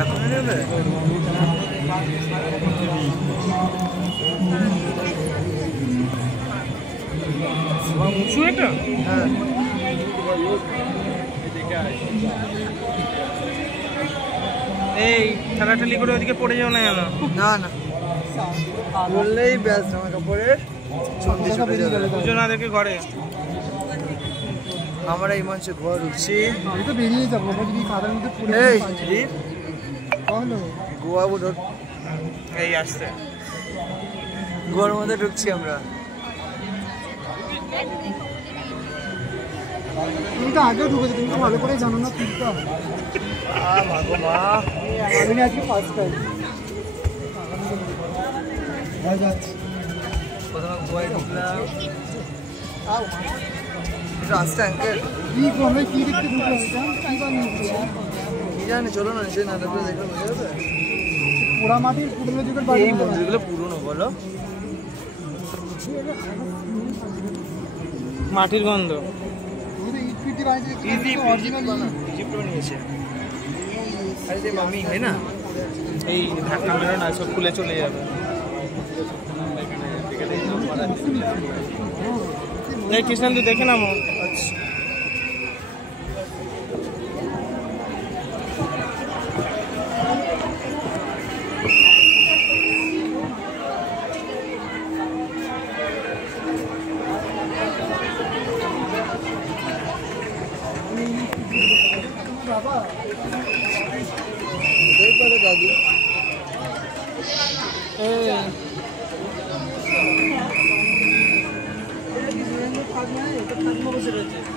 এখন নেবে উঁচু এটা? হ্যাঁ এই ঠেলাঠেলি করে ওদিকে পড়ে যাও না জানো? না না বললেই ব্যাস জামা কাপড়ের ছন্দি ছুটে যাবে। পুজো না দেখে ঘরে আমরা এই মঞ্চে ঘর ঢুকছি। আমি তো বেরিয়ে যাবো যদি কাদার মধ্যে পড়ে এই তাহলে গোয়া বোধ এই আসতে গোয়ার মধ্যে ঢুকছি আমরা। তুমি তো আগেও ঢুকেছো, তুমি তো ভালো করে জানো না পুলটা। মাগো মা আমি আজকে ফার্স্ট টাইম যাচ্ছি। প্রথমে গোয়ায় ঢুকলাম। রাস্তা অ্যাঙ্কেল কি আমরা কি দেখতে ঢুকলাম? কি বানিয়েছে কি জানি, চলো না নিচে নাটক দেখলে বোঝা যাবে। পোড়া মাটির পুরনো যুগের বাড়ি। এই মন্দিরগুলো পুরনো বলো, মাটির গন্ধ। আরে মামি হয় না, এই ঢাকা মেরো না, সব খুলে চলে যাবে। এই কৃষ্ণ তুই দেখে নামো। দাদু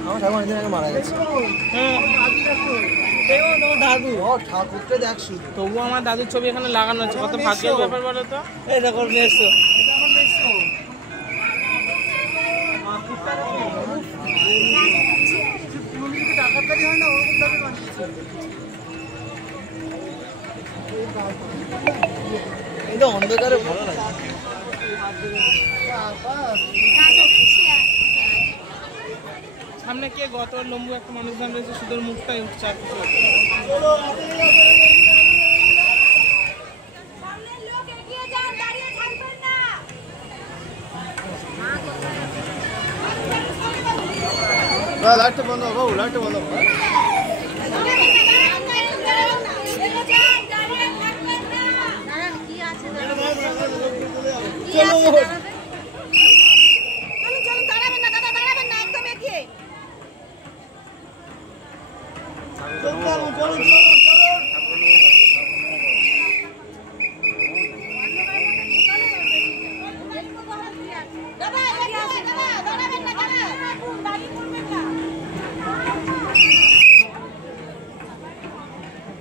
আমার ঠাকুর অনেকদিন আগে মারা গেছে। ঠাকুরটা দেখ শুধু, তবু আমার দাদুর ছবি এখানে লাগানো আছে, কত ভাগ্যের ব্যাপার বলো তো। এই দেখো এসো এটা অন্ধকারে ভালো লাগে। সামনে কে গত লম্বু একটা মানুষ দাম রয়েছে, শুধু মুখটাই উঠছে আর কিছু। লাইটটা বন্ধ বাবু, লাইটটা বন্ধ।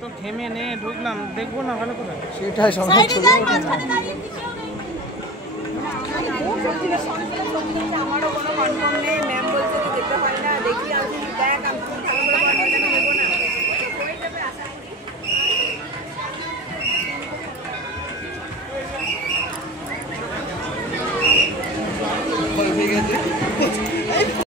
তো ঘেমে নে ঢুকলাম, দেখবো না ভালো করে। সেটাই সবাই ছবি আমারও কোনো কনফার্ম নেই, ম্যাম বলছে তো যেতে হয় না, দেখি আমি দেখ আমি